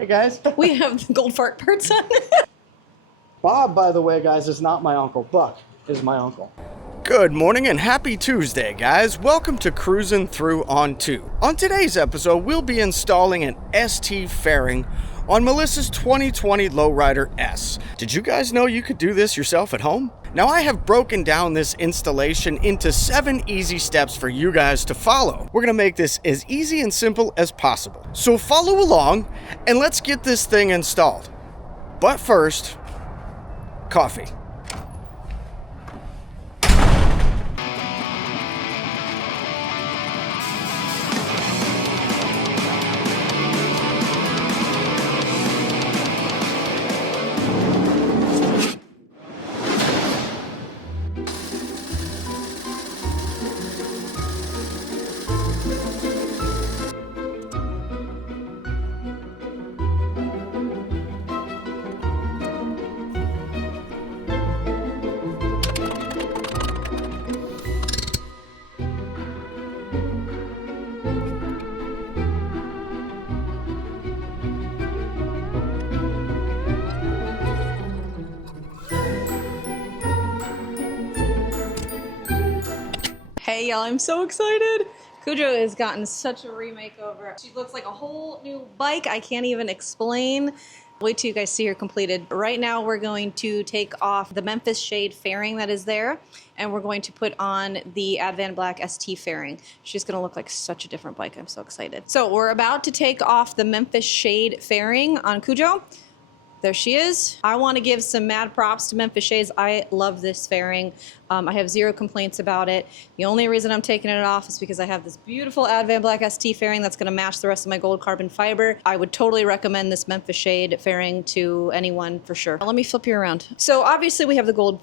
Hey guys. We have the gold fart parts on. Bob, by the way, guys, is not my uncle. Buck is my uncle. Good morning and happy Tuesday, guys. Welcome to Cruisin' Through on 2. On today's episode, we'll be installing an ST Fairing on Melissa's 2020 Lowrider S. Did you guys know you could do this yourself at home? Now, I have broken down this installation into 7 easy steps for you guys to follow. We're gonna make this as easy and simple as possible. So follow along and let's get this thing installed. But first, coffee. Hey y'all, I'm so excited. Cujo has gotten such a remake over. She looks like a whole new bike. I can't even explain. Wait till you guys see her completed. Right now we're going to take off the Memphis shade fairing that is there, and we're going to put on the Advanblack ST Fairing. She's gonna look like such a different bike. I'm so excited. So we're about to take off the Memphis shade fairing on Cujo. There she is. I want to give some mad props to Memphis Shades. I love this fairing. I have 0 complaints about it. The only reason I'm taking it off is because I have this beautiful Advanblack ST fairing that's going to match the rest of my gold carbon fiber. I would totally recommend this Memphis Shade fairing to anyone for sure. Let me flip you around. So obviously we have the gold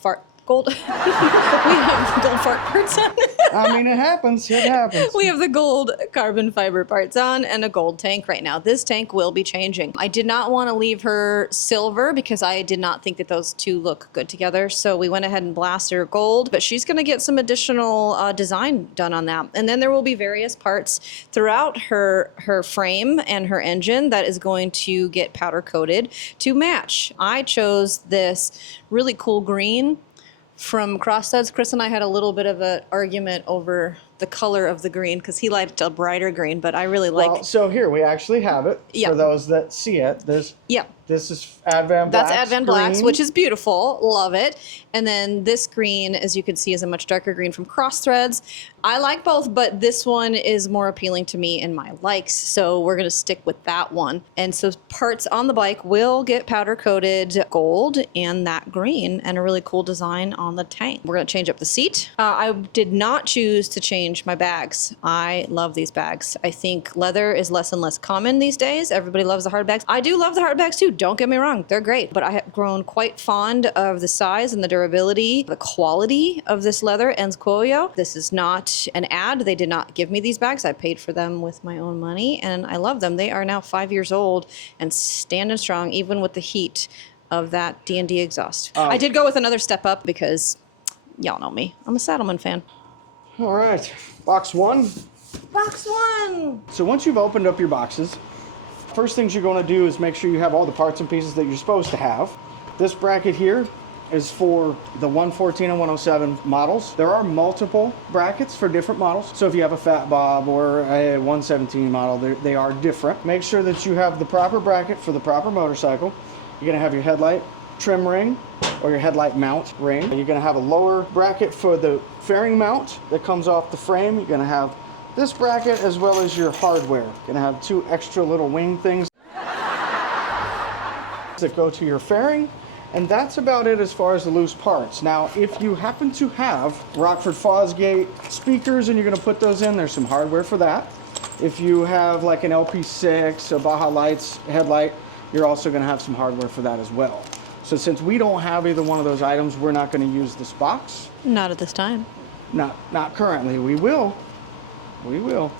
we have gold fart parts on. I mean, it happens. It happens. We have the gold carbon fiber parts on and a gold tank right now. This tank will be changing. I did not want to leave her silver because I did not think that those two look good together. So we went ahead and blasted her gold, but she's going to get some additional design done on that. And then there will be various parts throughout her frame and her engine that is going to get powder coated to match. I chose this really cool green from Cross Studs. Chris and I had a little bit of an argument over the color of the green because he liked a brighter green, but I really like. Well, so here we actually have it for those that see it. This is Advanblack. That's Advanblack's, which is beautiful. Love it. And then this green, as you can see, is a much darker green from Cross Threads. I like both, but this one is more appealing to me in my likes, so we're going to stick with that one. And so parts on the bike will get powder coated gold and that green, and a really cool design on the tank. We're going to change up the seat. I did not choose to change my bags. I love these bags. I think leather is less and less common these days. Everybody loves the hard bags. I do love the hard bags too. Don't get me wrong, they're great, but I have grown quite fond of the size and the durability, the quality of this leather and Cujo. This is not an ad. They did not give me these bags. I paid for them with my own money, and I love them. They are now 5 years old and standing strong, even with the heat of that D&D exhaust. I did go with another step up because y'all know me. I'm a Saddleman fan. All right, box 1. Box 1. So once you've opened up your boxes, first things you're going to do is make sure you have all the parts and pieces that you're supposed to have. This bracket here is for the 114 and 107 models. There are multiple brackets for different models. So if you have a Fat Bob or a 117 model, they are different. Make sure that you have the proper bracket for the proper motorcycle. You're going to have your headlight trim ring or your headlight mount ring. You're going to have a lower bracket for the fairing mount that comes off the frame. You're going to have this bracket as well as your hardware. You're going to have 2 extra little wing things that go to your fairing. And that's about it as far as the loose parts. Now, if you happen to have Rockford Fosgate speakers and you're going to put those in, there's some hardware for that. If you have like an LP6, a Baja Lights headlight, you're also going to have some hardware for that as well. So since we don't have either one of those items, we're not going to use this box. Not at this time. Not currently. We will. We will.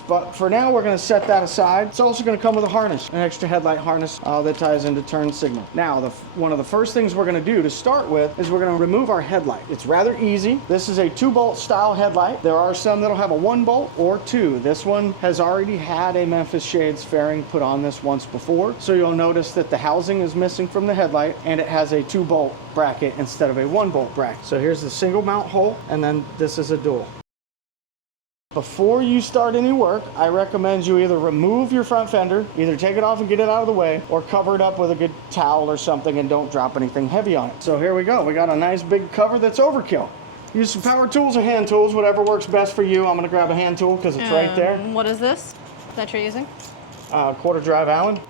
parts. But for now, we're going to set that aside. It's also going to come with a harness, an extra headlight harness that ties into turn signal. Now, one of the first things we're going to do to start with is we're going to remove our headlight. It's rather easy. This is a 2-bolt style headlight. There are some that'll have a 1-bolt or 2. This one has already had a Memphis Shades fairing put on this once before, so you'll notice that the housing is missing from the headlight and it has a 2-bolt bracket instead of a 1-bolt bracket. So here's the single mount hole, and then this is a dual. Before you start any work, I recommend you either remove your front fender, either take it off and get it out of the way, or cover it up with a good towel or something and don't drop anything heavy on it. So here we go. We got a nice big cover that's overkill. Use some power tools or hand tools, whatever works best for you. I'm going to grab a hand tool because it's right there. What is this that you're using? Quarter drive Allen.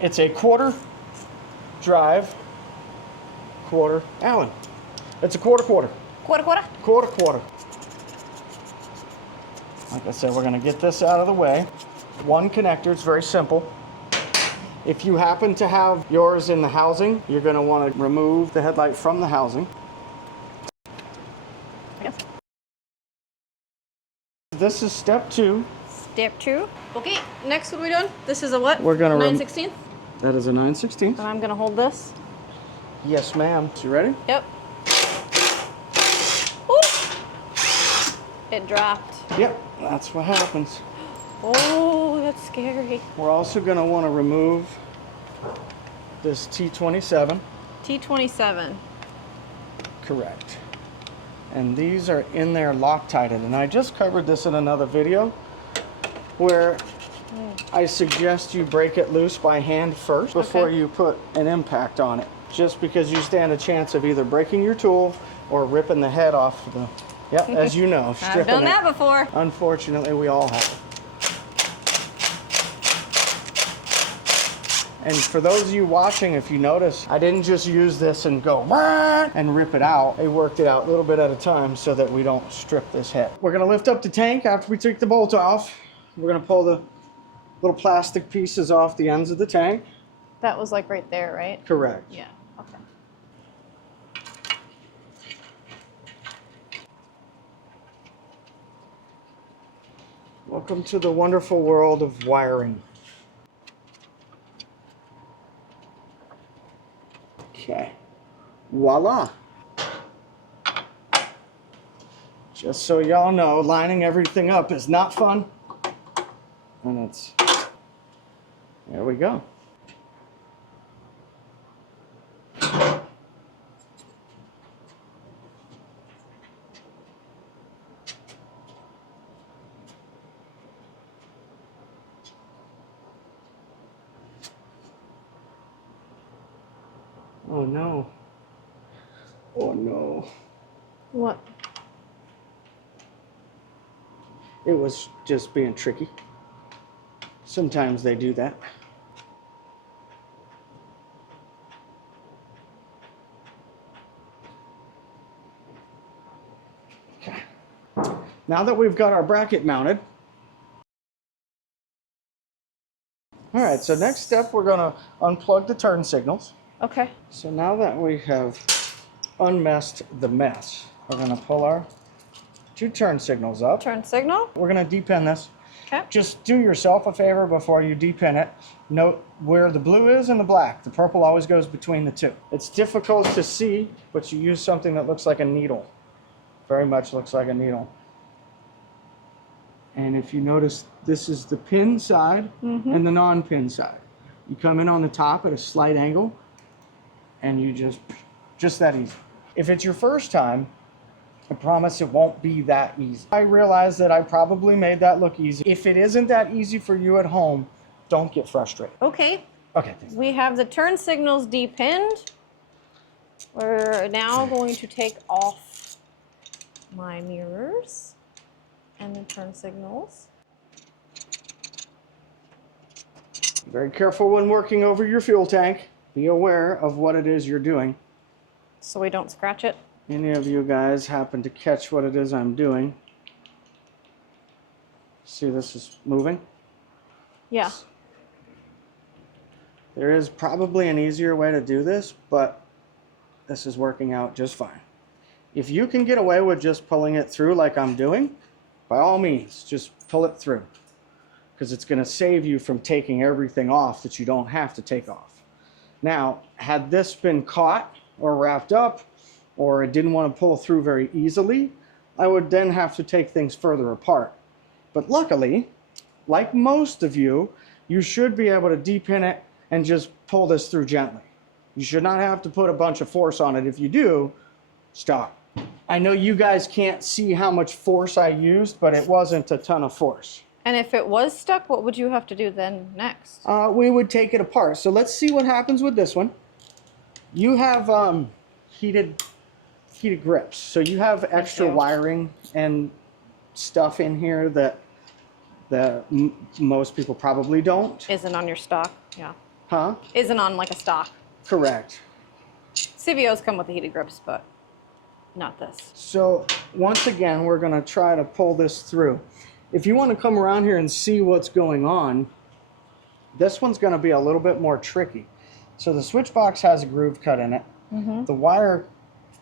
It's a quarter drive, quarter Allen. It's a quarter. Quarter. Quarter. Like I said, we're going to get this out of the way. One connector, it's very simple. If you happen to have yours in the housing, you're going to want to remove the headlight from the housing. Yes. This is step 2. Step 2. Okay, next what are we doing? This is a what? We're going to 9/16? That is a 9/16. And I'm going to hold this. Yes, ma'am. You ready? Yep. Woo! It dropped. Yep, that's what happens. Oh, that's scary. We're also going to want to remove this T27. T27. Correct. And these are in there Loctited. And I just covered this in another video where I suggest you break it loose by hand first before you put an impact on it. Just because you stand a chance of either breaking your tool or ripping the head off the... Yep, as you know, stripping I've done that before. Unfortunately, we all have. And for those of you watching, if you notice, I didn't just use this and go and rip it out. I worked it out a little bit at a time so that we don't strip this head. We're going to lift up the tank after we take the bolt off. We're going to pull the little plastic pieces off the ends of the tank. That was like right there, right? Correct. Yeah. Okay. Welcome to the wonderful world of wiring. Okay. Voila. Just so y'all know, lining everything up is not fun. And there we go. Oh no. Oh no. What? It was just being tricky. Sometimes they do that. Okay. Now that we've got our bracket mounted, all right, so next step, we're going to unplug the turn signals. Okay. So now that we have unmessed the mess, we're going to pull our 2 turn signals up. Turn signal. We're going to depin this. Okay. Just do yourself a favor before you depin it. Note where the blue is and the black. The purple always goes between the 2. It's difficult to see, but you use something that looks like a needle. Very much looks like a needle. And if you notice, this is the pin side and the non-pin side. You come in on the top at a slight angle, and you just that easy. If it's your first time, I promise it won't be that easy. I realize that I probably made that look easy. If it isn't that easy for you at home, don't get frustrated. Okay. Okay. Thanks. We have the turn signals depinned. We're now going to take off my mirrors and the turn signals. Very careful when working over your fuel tank. Be aware of what it is you're doing. So we don't scratch it. Any of you guys happen to catch what it is I'm doing? See, this is moving. Yeah. There is probably an easier way to do this, but this is working out just fine. If you can get away with just pulling it through like I'm doing, by all means, just pull it through. because it's going to save you from taking everything off that you don't have to take off. Now, had this been caught or wrapped up, or it didn't want to pull through very easily, I would then have to take things further apart. But luckily, like most of you, you should be able to depin it and just pull this through gently. You should not have to put a bunch of force on it. If you do, stop. I know you guys can't see how much force I used, but it wasn't a ton of force. And if it was stuck, what would you have to do then next? We would take it apart. So let's see what happens with this one. You have heated grips. So you have extra wiring and stuff in here that most people probably don't. Isn't on your stock, yeah. Huh? Isn't on like a stock. Correct. CVOs come with the heated grips, but not this. So once again, we're going to try to pull this through. If you want to come around here and see what's going on, this one's going to be a little bit more tricky. So the switch box has a groove cut in it. Mm-hmm. The wire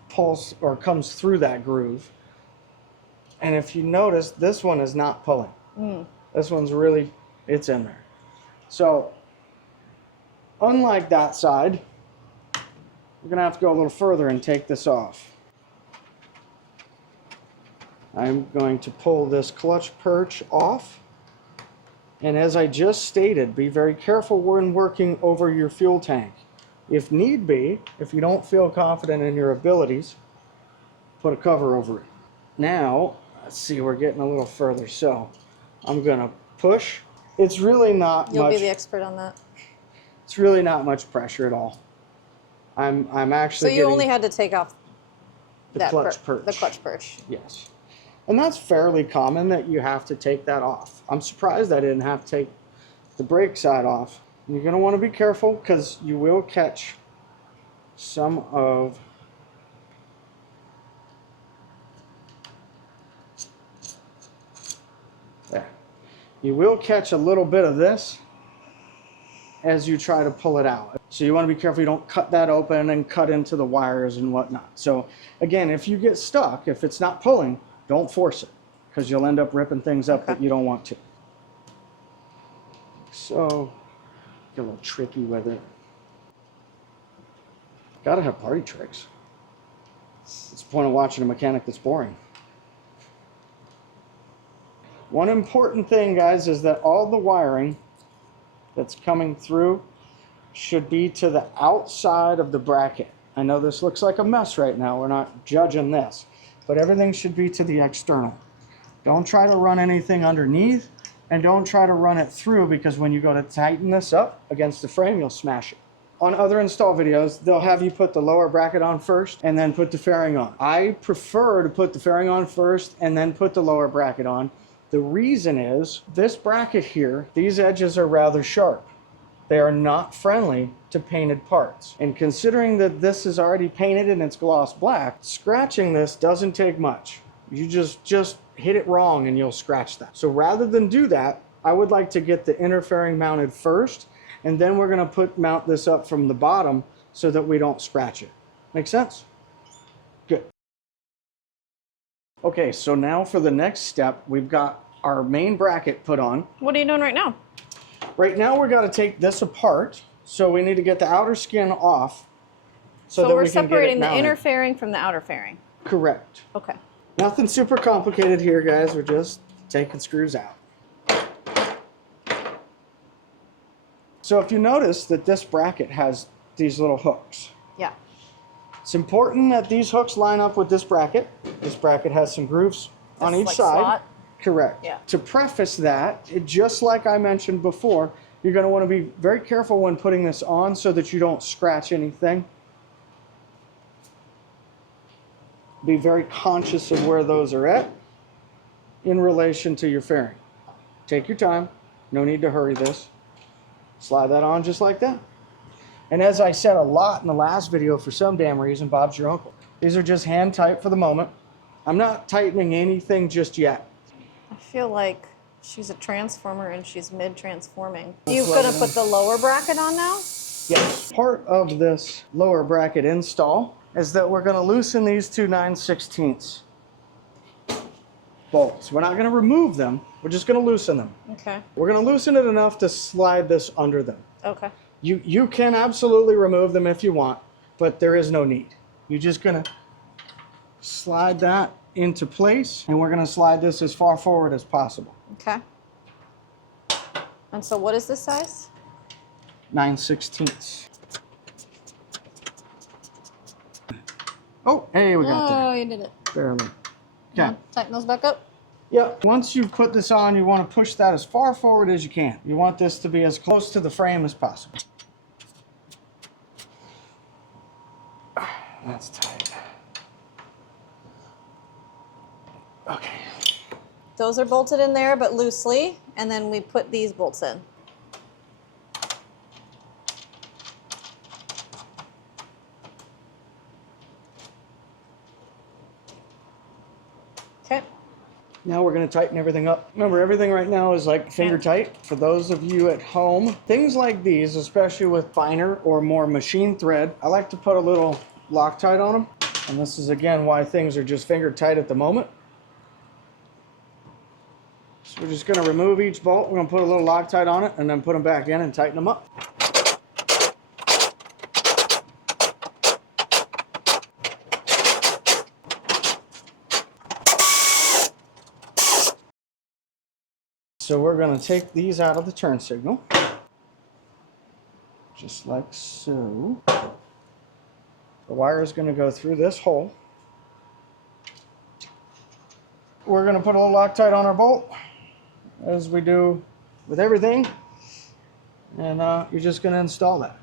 pulls or comes through that groove. And if you notice, this one is not pulling. This one's really, it's in there. So unlike that side, we're going to have to go a little further and take this off. I'm going to pull this clutch perch off. And as I just stated, be very careful when working over your fuel tank. If need be, if you don't feel confident in your abilities, put a cover over it. Now, let's see, we're getting a little further. So I'm going to push. It's really not much. You'll be the expert on that. It's really not much pressure at all. I'm actually So you only had to take off the clutch perch. The clutch perch. Yes. And that's fairly common that you have to take that off. I'm surprised I didn't have to take the brake side off. You're going to want to be careful because you will catch some of there. You will catch a little bit of this as you try to pull it out. So you want to be careful you don't cut that open and cut into the wires and whatnot. So again, if you get stuck, if it's not pulling, don't force it because you'll end up ripping things up that you don't want to. So get a little tricky with it. Gotta have party tricks. It's the point of watching a mechanic that's boring. One important thing, guys, is that all the wiring that's coming through should be to the outside of the bracket. I know this looks like a mess right now. We're not judging this, but everything should be to the external. Don't try to run anything underneath, and don't try to run it through because when you go to tighten this up against the frame, you'll smash it. On other install videos, they'll have you put the lower bracket on first and then put the fairing on. I prefer to put the fairing on first and then put the lower bracket on. The reason is this bracket here, these edges are rather sharp. They are not friendly to painted parts. And considering that this is already painted and it's gloss black, scratching this doesn't take much. You just hit it wrong and you'll scratch that. So rather than do that, I would like to get the inner fairing mounted first, and then we're gonna mount this up from the bottom so that we don't scratch it. Make sense? Good. Okay, so now for the next step, we've got our main bracket put on. What are you doing right now? Right now we're gonna take this apart, so we need to get the outer skin off So that we're we can get it separating the mounted. inner fairing from the outer fairing. Correct. Okay. Nothing super complicated here, guys. We're just taking screws out. So if you notice that this bracket has these little hooks, Yeah. it's important that these hooks line up with this bracket. This bracket has some grooves on This, each like, side. slot? Correct. Yeah. To preface that, just like I mentioned before, you're going to want to be very careful when putting this on so that you don't scratch anything. Be very conscious of where those are at in relation to your fairing. Take your time. No need to hurry this. Slide that on just like that. And as I said a lot in the last video, for some damn reason, Bob's your uncle. These are just hand tight for the moment. I'm not tightening anything just yet. I feel like she's a transformer and she's mid-transforming. You're gonna put the lower bracket on now? Yes. Part of this lower bracket install is that we're going to loosen these two 9/16. bolts. We're not going to remove them. We're just going to loosen them. Okay. We're going to loosen it enough to slide this under them. Okay. You can absolutely remove them if you want, but there is no need. You're just going to slide that into place, and we're going to slide this as far forward as possible. Okay. And so what is this size? 9/16. Oh, hey, we got there. Oh, you did it. Barely. Okay. Tighten those back up. Yep. Once you put this on, you want to push that as far forward as you can. You want this to be as close to the frame as possible. That's tight. Okay. Those are bolted in there, but loosely, and then we put these bolts in. Okay. Now we're going to tighten everything up. Remember, everything right now is like finger tight. For those of you at home, things like these, especially with finer or more machine thread, I like to put a little Loctite on them. And this is again why things are just finger tight at the moment. So we're just going to remove each bolt. We're going to put a little Loctite on it and then put them back in and tighten them up. So we're going to take these out of the turn signal, just like so. The wire is going to go through this hole. We're going to put a little Loctite on our bolt, as we do with everything, and you're just going to install that.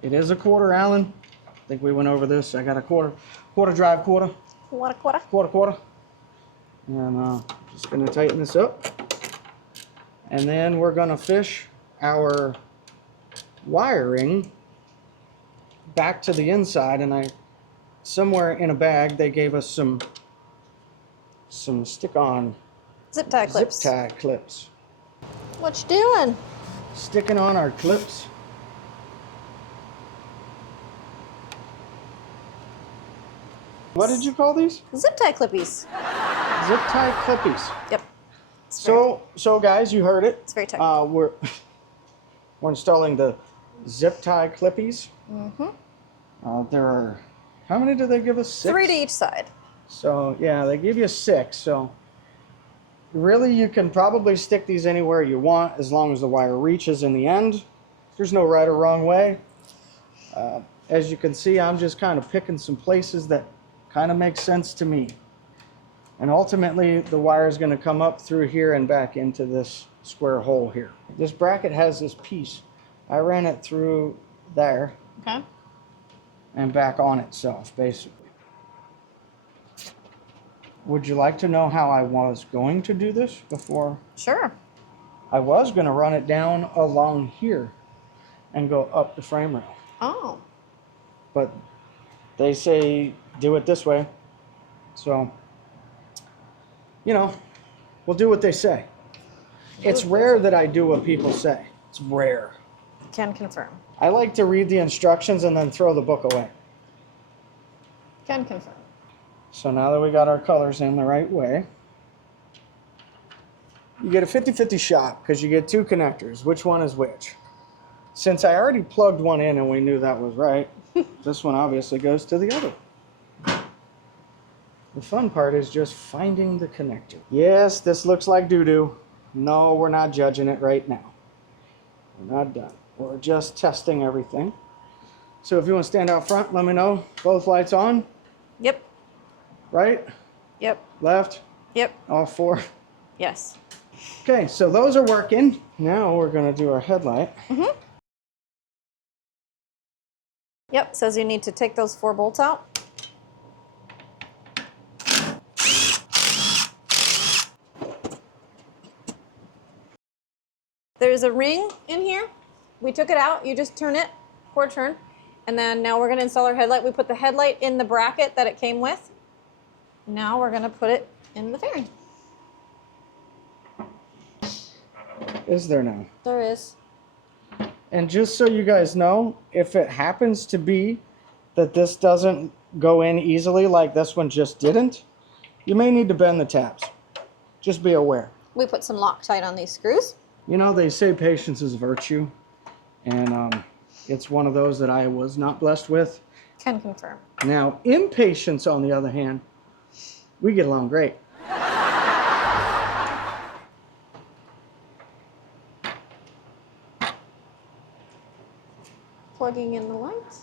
It is a quarter Allen. I think we went over this. I got a quarter drive quarter. Quarter. And just going to tighten this up. And then we're going to fish our wiring back to the inside. And somewhere in a bag, they gave us some stick-on Zip tie clips. Zip tie clips. What you doing? Sticking on our clips. What did you call these? Zip tie clippies. Zip tie clippies. Yep. So guys, you heard it. It's very tight. We're installing the zip tie clippies. Mm-hmm. There are, how many did they give us? 6? 3 to each side. So yeah, they give you 6. So really, you can probably stick these anywhere you want as long as the wire reaches in the end. There's no right or wrong way. As you can see, I'm just kind of picking some places that kind of make sense to me. And ultimately, the wire is going to come up through here and back into this square hole here. This bracket has this piece. I ran it through there. Okay. And back on itself, basically. Would you like to know how I was going to do this before? Sure. I was going to run it down along here and go up the frame rail. Oh. But they say do it this way. So, you know, we'll do what they say. It's rare that I do what people say. It's rare. Can confirm. I like to read the instructions and then throw the book away. Can confirm. So now that we got our colors in the right way, you get a 50-50 shot because you get 2 connectors. Which one is which? Since I already plugged one in and we knew that was right, this one obviously goes to the other. The fun part is just finding the connector. Yes, this looks like doo-doo. No, we're not judging it right now. We're not done. We're just testing everything. So if you want to stand out front, let me know. Both lights on. Yep. Right? Yep. Left? Yep. All 4? Yes. Okay, so those are working. Now we're going to do our headlight. Mm-hmm. Yep, says you need to take those 4 bolts out. There's a ring in here. We took it out. You just turn it, quarter turn. And then now we're going to install our headlight. We put the headlight in the bracket that it came with. Now we're going to put it in the fairing. Is there now? There is. And just so you guys know, if it happens to be that this doesn't go in easily like this one just didn't, you may need to bend the tabs. Just be aware. We put some Loctite on these screws. You know, they say patience is virtue, and it's one of those that I was not blessed with. Can confirm. Now, impatience, on the other hand, we get along great. Plugging in the lights.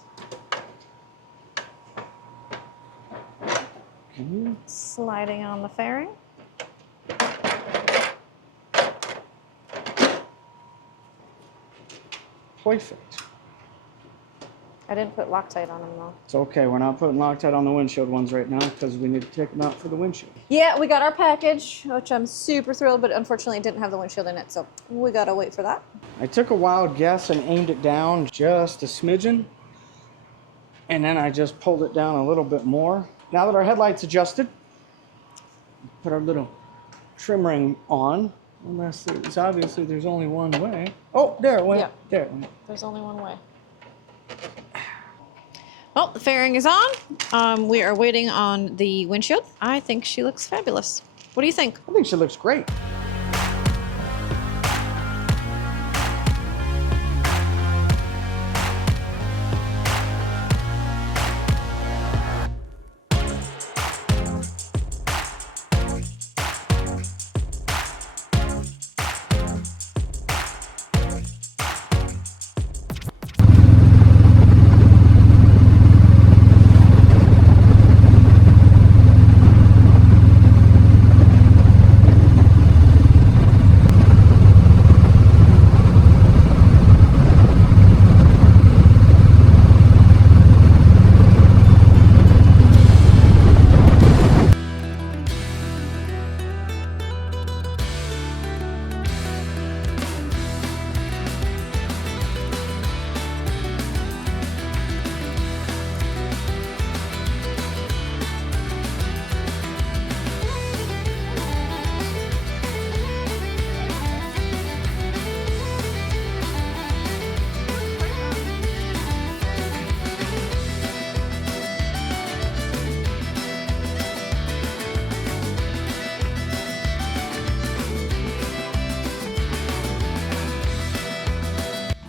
Sliding on the fairing. Perfect. I didn't put Loctite on them though. It's okay, we're not putting Loctite on the windshield ones right now because we need to take them out for the windshield. Yeah, we got our package, which I'm super thrilled, but unfortunately it didn't have the windshield in it, so we gotta wait for that. I took a wild guess and aimed it down just a smidgen, and then I just pulled it down a little bit more. Now that our headlight's adjusted, put our little trim ring on, unless there's obviously there's only one way. Oh, there it went. Yeah. There it went. There's only one way. Well, the fairing is on. We are waiting on the windshield. I think she looks fabulous. What do you think? I think she looks great.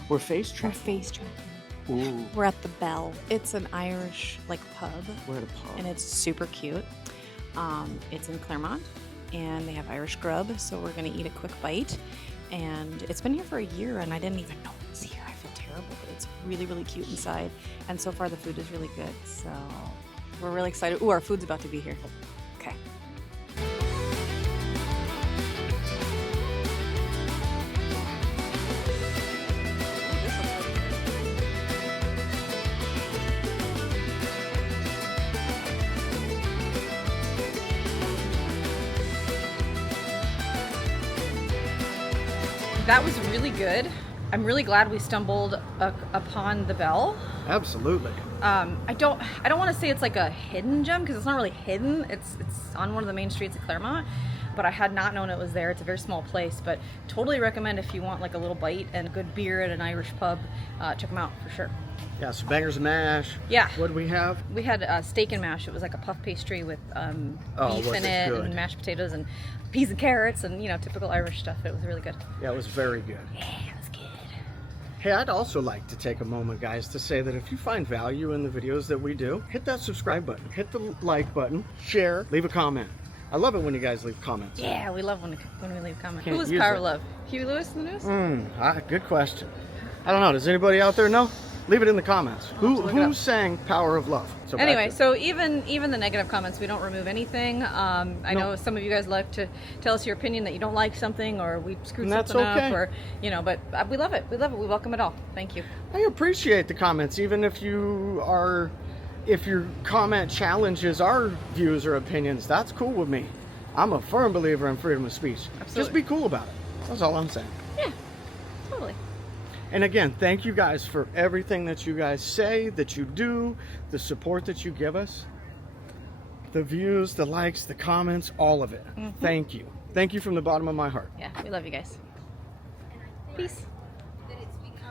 We're face We're tracking. face tracking. Ooh, We're at the Bell. It's an Irish pub, we're at a pub. and it's super cute. It's in Clermont, and they have Irish grub, so we're gonna eat a quick bite. And it's been here for a year, and I didn't even know it was here. I feel terrible, but it's really, really cute inside. And so far, the food is really good. So we're really excited. Ooh, our food's about to be here. Okay. That was really good. I'm really glad we stumbled upon the Bell. Absolutely. I don't want to say it's like a hidden gem because it's not really hidden. It's on one of the main streets of Clermont, but I had not known it was there. It's a very small place, but totally recommend if you want like a little bite and good beer at an Irish pub, check them out for sure. Yeah, so bangers and mash. Yeah. What do we have? We had steak and mash. It was like a puff pastry with beef in it and mashed potatoes and peas and carrots and, you know, typical Irish stuff. It was really good. Yeah, it was very good. Yeah, it was good. Hey, I'd also like to take a moment, guys, to say that if you find value in the videos that we do, hit that subscribe button, hit the like button, share, leave a comment. I love it when you guys leave comments. Yeah, we love when we leave comments. Can't Who was use Power it. Love? Huey Lewis in the news? Good question. I don't know. Does anybody out there know? Leave it in the comments. I'll have to look it Who up. sang Power of Love? So back Anyway, to- so even the negative comments, we don't remove anything. I know some of you guys like to tell us your opinion that you don't like something or we screwed And that's something okay. up, or you know. But we love it. We love it. We welcome it all. Thank you. I appreciate the comments, even if your comment challenges our views or opinions. That's cool with me. I'm a firm believer in freedom of speech. Absolutely. Just be cool about it. That's all I'm saying. Yeah, totally. And again, thank you guys for everything that you guys say, that you do, the support that you give us, the views, the likes, the comments, all of it. Thank you. Thank you from the bottom of my heart. Yeah, we love you guys. Peace.